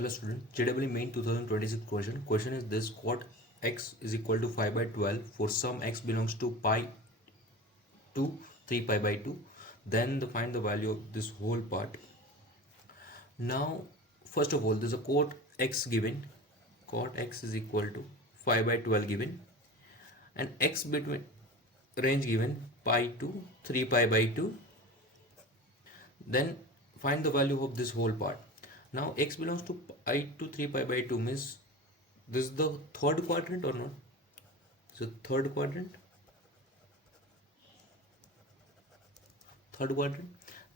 Hello student, JEE Main 2026 question. Question is this: cot x is equal to 5 by 12 for some x belongs to pi to 3 pi by 2. Then find the value of this whole part. Now, first of all, there's a cot x given. Cot x is equal to 5 by 12 given, and x between range given pi to 3 pi by 2. Then find the value of this whole part. Now x belongs to pi to 3 pi by 2 means this is the third quadrant or not? So third quadrant.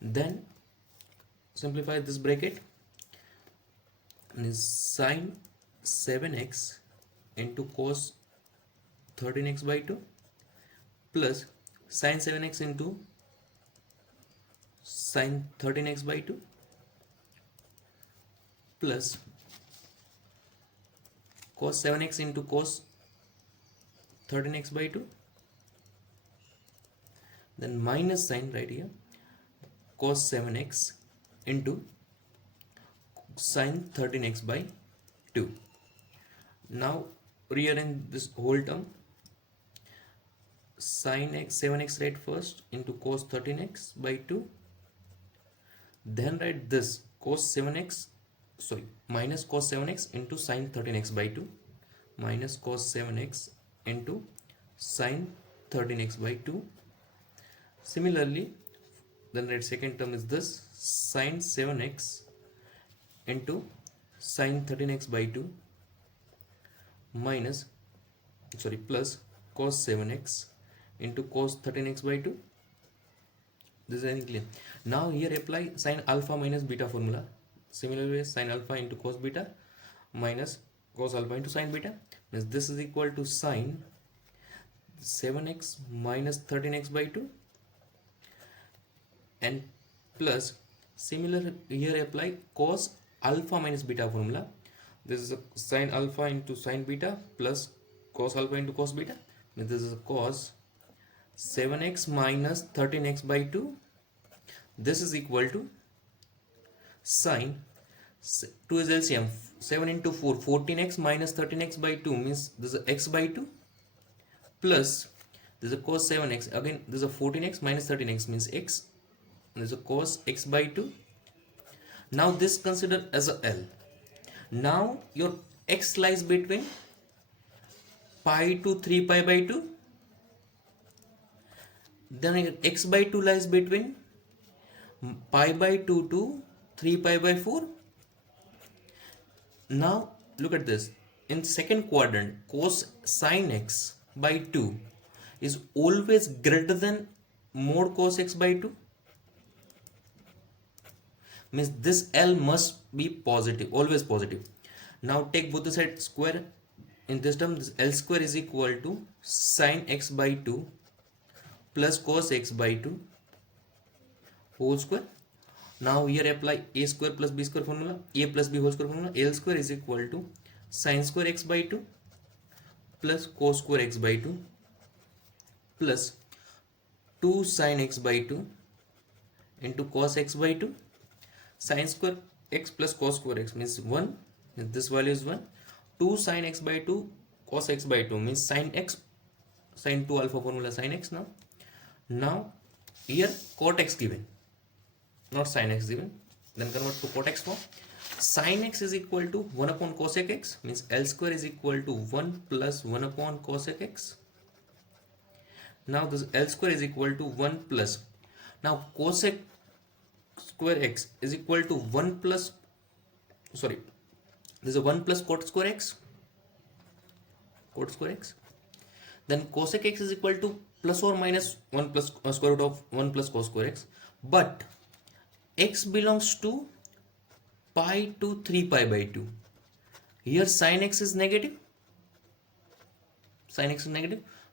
Then simplify this bracket, and is sine 7x into cos 13x by 2 plus sine 7x into sine 13x by 2 plus cos 7x into cos 13x by 2, then minus sign right here, cos 7x into sine 13x by 2. Now rearrange this whole term. Sine x 7x right first into cos 13x by 2, then write this minus cos 7x into sine 13x by 2, minus cos 7x into sine 13x by 2. Similarly, then write second term is this sine 7x into sine 13x by 2 plus cos 7x into cos 13x by 2. This is any clear? Now here apply sine alpha minus beta formula. Similarly, sine alpha into cos beta minus cos alpha into sine beta means this is equal to sine 7x minus 13x by 2, and plus similar here apply cos alpha minus beta formula. This is a sine alpha into sine beta plus cos alpha into cos beta means this is a cos 7x minus 13x by 2. This is equal to sine 2 is LCM, 7 into 4 14x minus 13x by 2 means this is x by 2 plus this is a cos 7x, again this is a 14x minus 13x means x, this is a cos x by 2. Now this consider as a L. Now your x lies between pi to 3 pi by 2, then x by 2 lies between pi by 2 to 3 pi by 4. Now look at this. In second quadrant, cos sin x by 2 is always greater than mod cos x by 2. Means this L must be positive, always positive. Now take both the sides square. In this term, this L square is equal to sin x by 2 plus cos x by 2 whole square. Now here apply a square plus b square formula, a plus b whole square formula. L square is equal to sin square x by 2 plus cos square x by 2 plus 2 sin x by 2 into cos x by 2. Sin square x plus cos square x means 1, this value is 1. 2 sin x by 2 cos x by 2 means sin x, sin 2 alpha formula sin x. Now here cot x given, not sin x given, then convert to cot x form. Sin x is equal to 1 upon cosec x means L square is equal to 1 plus 1 upon cosec x. Now this L square is equal to 1 plus, now cosec square x is equal to 1 plus, this is a 1 plus cot square x, then cosec x is equal to plus or minus 1 plus square root of 1 plus cos square x, but x belongs to pi to 3 pi by 2. Here sin x is negative,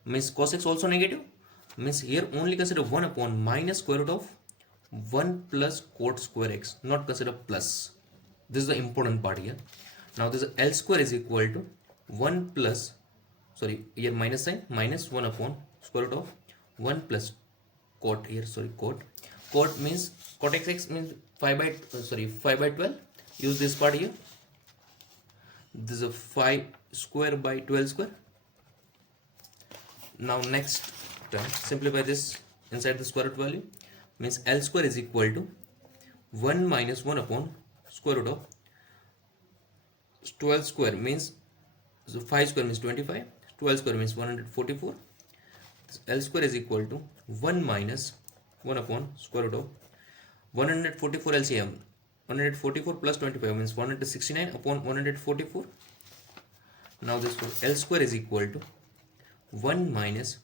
means cos x also negative, means here only consider 1 upon minus square root of 1 plus cot square x, not consider plus. This is the important part here. Now this L square is equal to 1 plus, here minus sign, minus 1 upon square root of 1 plus cot, cot means cot x means 5 by 12. Use this part here, This is a 5 square by 12 square. Now next term, simplify this inside the square root value, means L square is equal to 1 minus 1 upon square root of 12 square, means so 5 square means 25, 12 square means 144. L square is equal to 1 minus 1 upon square root of 144 LCM. 144 plus 25 means 169 upon 144. Now this L square is equal to 1 minus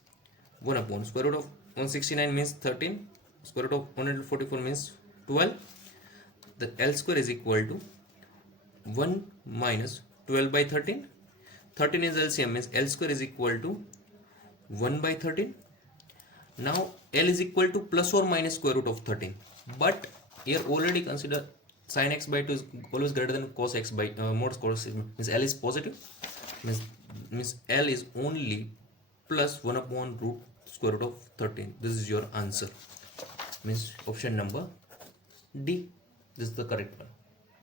1 upon square root of 169 means 13, square root of 144 means 12. The L square is equal to 1 minus 12 by 13. 13 is LCM, means L square is equal to 1 by 13. Now L is equal to plus or minus square root of 13, but here already consider sin x by 2 is always greater than cos x by mod cos x, means L is positive, means L is only plus 1 upon root square root of 13. This is your answer, means option number D. This is the correct one.